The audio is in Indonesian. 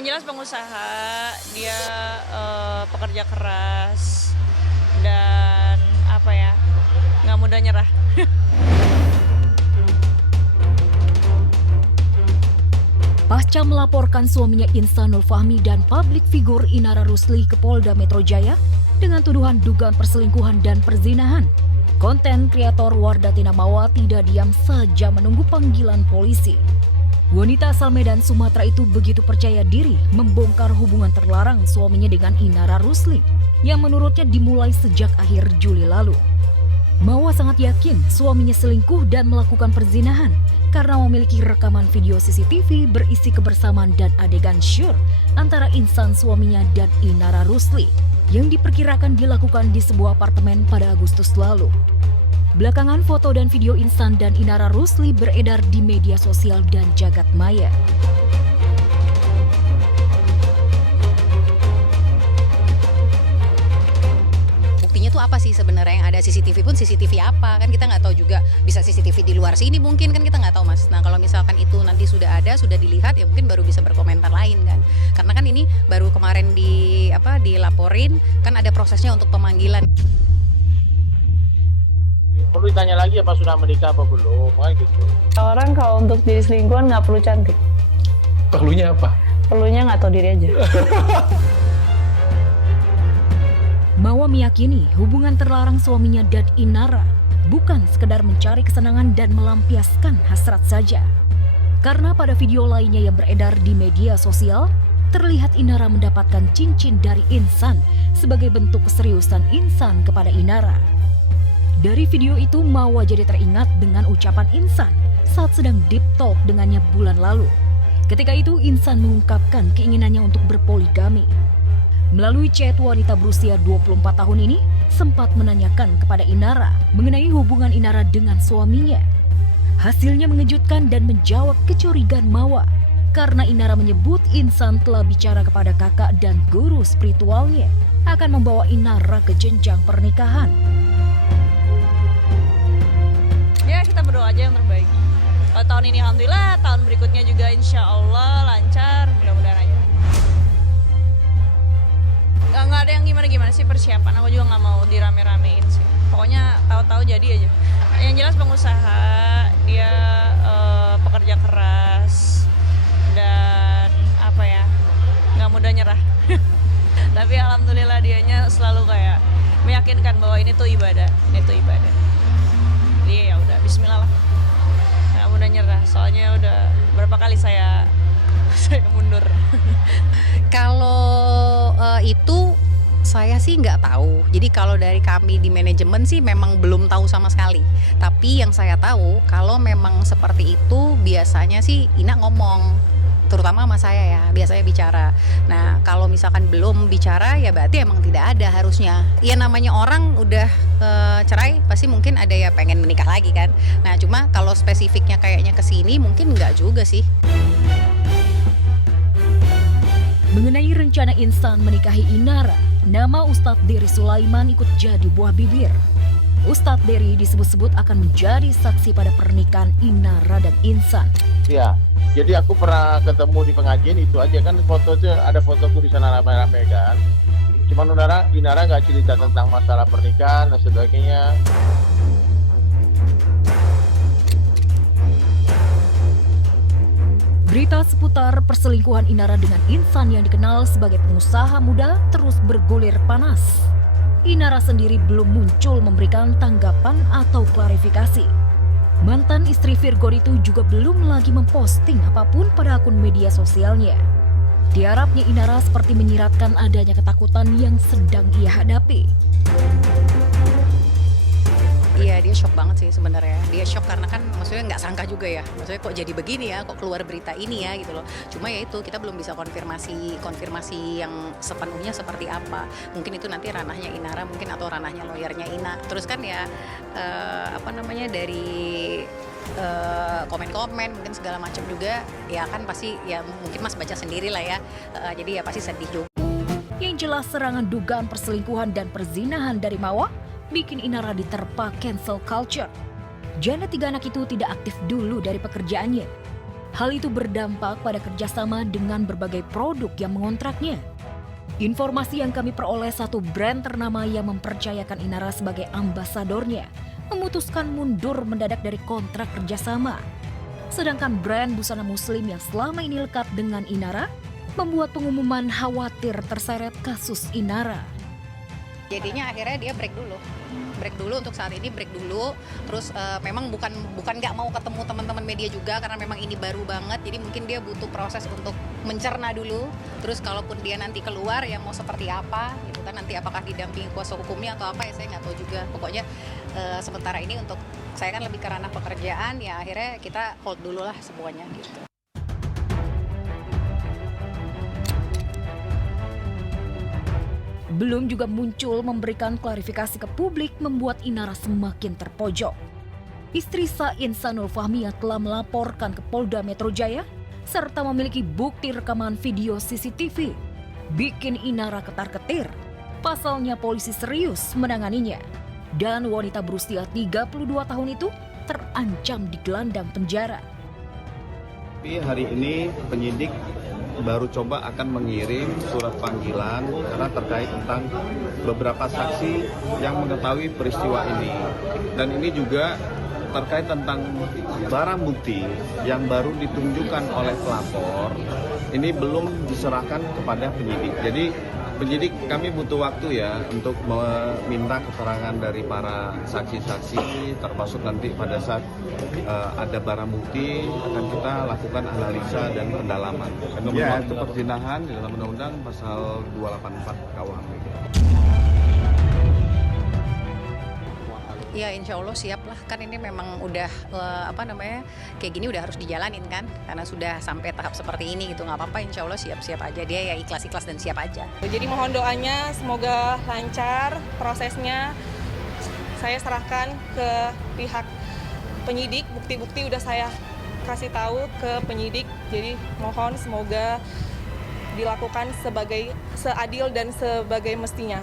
Yang jelas pengusaha, dia pekerja keras dan nggak mudah nyerah. Pasca melaporkan suaminya Insanul Fahmi dan publik figur Inara Rusli ke Polda Metro Jaya dengan tuduhan dugaan perselingkuhan dan perzinahan, konten kreator Wardatina Mawa tidak diam saja menunggu panggilan polisi. Wanita asal Medan, Sumatera itu begitu percaya diri membongkar hubungan terlarang suaminya dengan Inara Rusli yang menurutnya dimulai sejak akhir Juli lalu. Mawa sangat yakin suaminya selingkuh dan melakukan perzinahan karena memiliki rekaman video CCTV berisi kebersamaan dan adegan syur antara Insan suaminya dan Inara Rusli yang diperkirakan dilakukan di sebuah apartemen pada Agustus lalu. Belakangan foto dan video Insan dan Inara Rusli beredar di media sosial dan jagat maya. Buktinya tuh apa sih sebenarnya yang ada? CCTV pun CCTV apa? Kan kita nggak tahu juga, bisa CCTV di luar sini mungkin, kan kita nggak tahu, Mas. Nah kalau misalkan itu nanti sudah ada, sudah dilihat, ya mungkin baru bisa berkomentar lain kan. Karena kan ini baru kemarin dilaporin, kan ada prosesnya untuk pemanggilan. Perlu ditanya lagi apa sudah menikah apa belum, kan gitu. Orang kalau untuk jadi selingkuhan nggak perlu cantik. Perlunya apa? Perlunya nggak tahu diri aja. Mawa meyakini hubungan terlarang suaminya dan Inara bukan sekedar mencari kesenangan dan melampiaskan hasrat saja. Karena pada video lainnya yang beredar di media sosial, terlihat Inara mendapatkan cincin dari Insan sebagai bentuk keseriusan Insan kepada Inara. Dari video itu, Mawa jadi teringat dengan ucapan Insan saat sedang deep talk dengannya bulan lalu. Ketika itu, Insan mengungkapkan keinginannya untuk berpoligami. Melalui chat, wanita berusia 24 tahun ini sempat menanyakan kepada Inara mengenai hubungan Inara dengan suaminya. Hasilnya mengejutkan dan menjawab kecurigaan Mawa karena Inara menyebut Insan telah bicara kepada kakak dan guru spiritualnya akan membawa Inara ke jenjang pernikahan. Ya, kita berdoa aja yang terbaik. Kalau tahun ini alhamdulillah, tahun berikutnya juga insya Allah lancar, mudah-mudahan aja. Nggak ada yang gimana-gimana sih persiapan, aku juga nggak mau dirame-ramein sih. Pokoknya tahu-tahu jadi aja. Yang jelas pengusaha, dia pekerja keras dan nggak mudah nyerah. Tapi alhamdulillah dianya selalu kayak meyakinkan bahwa ini tuh ibadah, Jadi ya udah, Bismillah lah. Nggak mudah nyerah, soalnya udah berapa kali saya mundur. Kalau itu saya sih nggak tahu. Jadi kalau dari kami di manajemen sih memang belum tahu sama sekali. Tapi yang saya tahu kalau memang seperti itu biasanya sih Ina ngomong, terutama sama saya ya, biasanya bicara. Nah kalau misalkan belum bicara ya berarti emang tidak ada harusnya. Ya namanya orang udah cerai pasti mungkin ada ya pengen menikah lagi kan. Nah cuma kalau spesifiknya kayaknya ke sini mungkin nggak juga sih. Mengenai rencana Insan menikahi Inara, nama Ustadz Dery Sulaiman ikut jadi buah bibir. Ustadz Dery disebut-sebut akan menjadi saksi pada pernikahan Inara dan Insan. Ya, jadi aku pernah ketemu di pengajian itu aja kan, foto itu ada fotoku di sana rame-rame kan. Cuman Inara nggak cerita tentang masalah pernikahan dan sebagainya. Berita seputar perselingkuhan Inara dengan Insan yang dikenal sebagai pengusaha muda terus bergulir panas. Inara sendiri belum muncul memberikan tanggapan atau klarifikasi. Mantan istri Virgo itu juga belum lagi memposting apapun pada akun media sosialnya. Diharapnya Inara seperti menyiratkan adanya ketakutan yang sedang ia hadapi. Iya dia shock banget sih sebenarnya. Dia shock karena kan maksudnya nggak sangka juga ya. Maksudnya kok jadi begini ya, kok keluar berita ini ya gitu loh. Cuma ya itu kita belum bisa konfirmasi yang sepenuhnya seperti apa. Mungkin itu nanti ranahnya Inara mungkin atau ranahnya lawyernya Ina. Terus kan ya dari komen-komen mungkin segala macam juga ya kan pasti ya mungkin Mas baca sendiri lah ya. Jadi ya pasti sedih juga. Yang jelas serangan dugaan perselingkuhan dan perzinahan dari Mawa bikin Inara diterpa cancel culture. Janda 3 anak itu tidak aktif dulu dari pekerjaannya. Hal itu berdampak pada kerjasama dengan berbagai produk yang mengontraknya. Informasi yang kami peroleh, satu brand ternama yang mempercayakan Inara sebagai ambasadornya memutuskan mundur mendadak dari kontrak kerjasama. Sedangkan brand busana muslim yang selama ini lekat dengan Inara membuat pengumuman khawatir terseret kasus Inara. Jadinya akhirnya dia break dulu untuk saat ini, break dulu. Terus memang bukan nggak mau ketemu teman-teman media juga, karena memang ini baru banget, jadi mungkin dia butuh proses untuk mencerna dulu. Terus kalaupun dia nanti keluar ya mau seperti apa gitu kan, nanti apakah didampingi kuasa hukumnya atau apa ya saya nggak tahu juga. Pokoknya sementara ini untuk saya kan lebih ke ranah pekerjaan, ya akhirnya kita hold dulu lah semuanya gitu. Belum juga muncul memberikan klarifikasi ke publik membuat Inara semakin terpojok. Istri Sa Insanul Fahmiyah telah melaporkan ke Polda Metro Jaya serta memiliki bukti rekaman video CCTV. Bikin Inara ketar-ketir. Pasalnya polisi serius menanganinya. Dan wanita berusia 32 tahun itu terancam digelandang penjara. Tapi hari ini penyidik baru coba akan mengirim surat panggilan karena terkait tentang beberapa saksi yang mengetahui peristiwa ini. Dan ini juga terkait tentang barang bukti yang baru ditunjukkan oleh pelapor, ini belum diserahkan kepada penyidik. Jadi penyidik kami butuh waktu ya untuk meminta keterangan dari para saksi-saksi, termasuk nanti pada saat ada barang bukti akan kita lakukan analisa dan pendalaman. Fenomena itu perzinahan di dalam Undang-Undang pasal 284 KUHP. Ya insya Allah siap lah, kan ini memang udah kayak gini udah harus dijalanin kan, karena sudah sampai tahap seperti ini gitu. Nggak apa-apa, insya Allah siap-siap aja, dia ya ikhlas-ikhlas dan siap aja. Jadi mohon doanya semoga lancar prosesnya. Saya serahkan ke pihak penyidik, bukti-bukti udah saya kasih tahu ke penyidik, jadi mohon semoga dilakukan sebagai seadil dan sebagai mestinya.